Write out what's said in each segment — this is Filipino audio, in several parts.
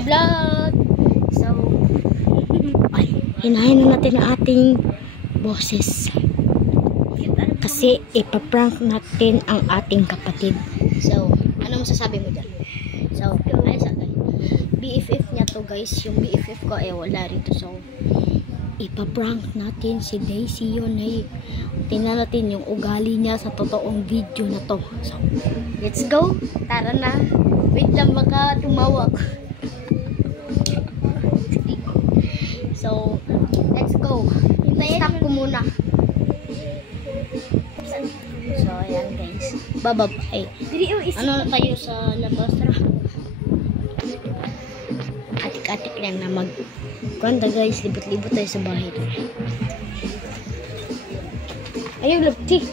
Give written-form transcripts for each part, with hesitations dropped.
my vlog. So, hinahin na natin ang ating boses. Kasi ipaprank natin ang ating kapatid. So, ano masasabi mo dyan? So, ayos guys. BFF niya to guys. Yung BFF ko ay wala rito. So, ipaprank natin si Daisy yun. Ay, tingnan natin yung ugali niya sa totoong video na to. So, let's go. Tara na. Wait lang baka tumawag. So, let's go. Stop ko muna. So, ayan guys. Bababay. Ano na tayo sa labas? Atik-atik lang na mag-kwanda guys. Libot-libot tayo sa bahay. Ayaw, labti.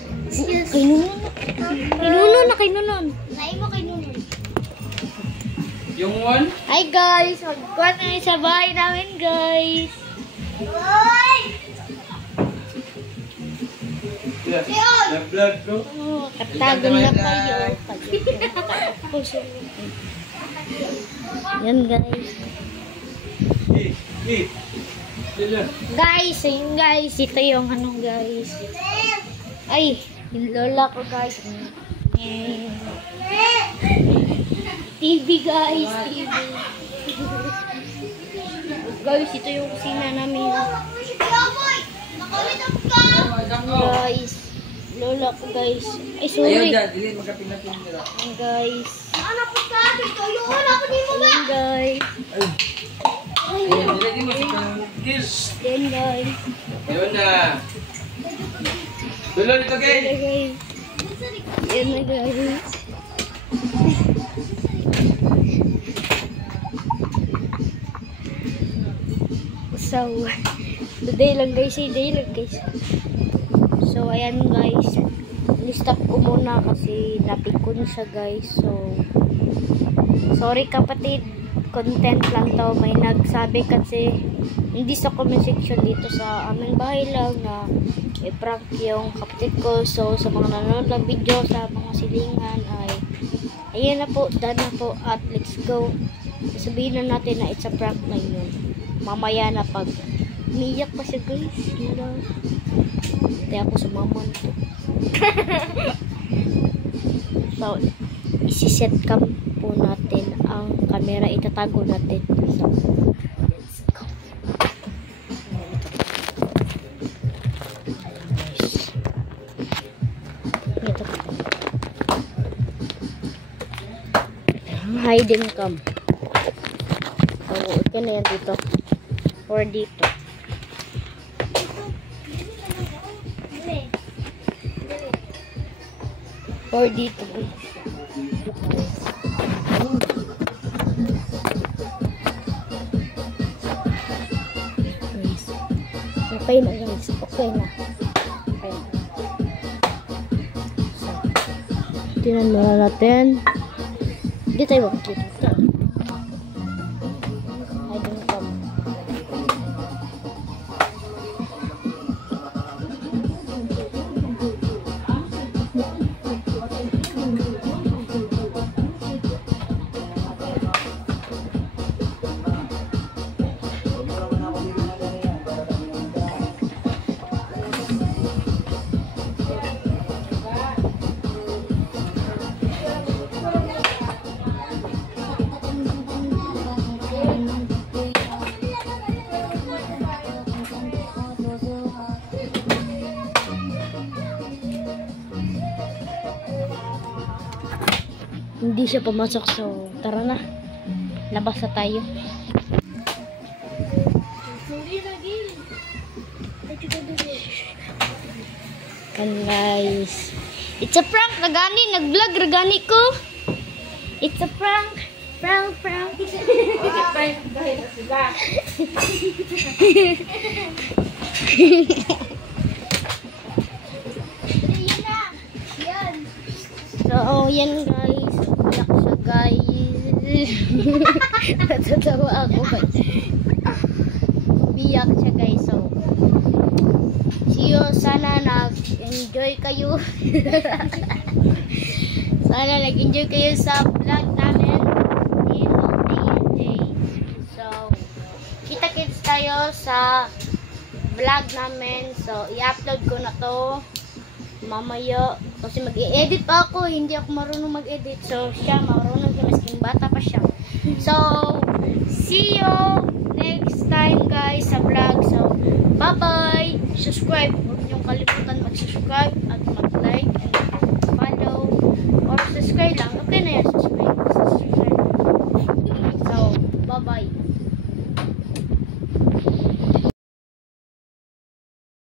Kay Nunon. Kay Nunon na, kay Nunon. Lain mo kay Nunon. Yung one? Hi guys! Magkwanda na sa bahay namin guys. Hoy! Nag-vlog ko. Oh, katago na kayo. Yan guys. Guys, ayun guys. Ito yung ano guys. Ay, yung lola ko guys. TV guys, TV. Guys, ito yung kusina namin. Guys, lola ko guys. Ay, sorry. Ayun, magkapinatin nila. Ayun guys. Ayun guys. Ayun, nilagay mo sa kiss. Ayun guys. Ayun na. Tulad ito guys. Ayun na guys. So, day lang guys. So, ayan guys. Listap ko muna kasi napikon siya guys. So, sorry kapatid. Content lang daw. May nagsabi kasi hindi sa comment section dito sa aming bahay lang na i-prank yung kapatid ko. So, sa mga nanonood ng video sa mga silingan ay ayan na po. Done na po. At let's go. Sabihin na natin na it's a prank na yun. Mamaya na pag umiyak pa siya guys. Kaya ako sumaman to. So, isi-set cam po natin ang camera. Itatago natin. So, let's go. Ito. Hiding cam. So, okay na yan dito. Or dito. Or dito. Okay na guys. Okay na. Okay na. So, tingnan muna natin. Hindi tayo magkita. Hindi siya pumasok, so tara na. Labas na tayo. And guys, it's a prank. Ragani, nag-vlog Ragani ko. It's a prank. Prank. Prank dahil na sila. So, yan guys. Iyak siya guys. Natatawa ako guys. Biyak siya guys. So, see you. Sana nag-enjoy kayo. Sana nag-enjoy kayo sa vlog namin. sa vlog namin. So, i-upload ko na to mamaya. Kasi mag-i-edit pa ako. Hindi ako marunong mag-edit. So, siya marunong siya. Masking bata pa siya. So, see you next time guys sa vlog. So, bye-bye! Subscribe. Huwag niyong kalimutan mag-subscribe at mag-like and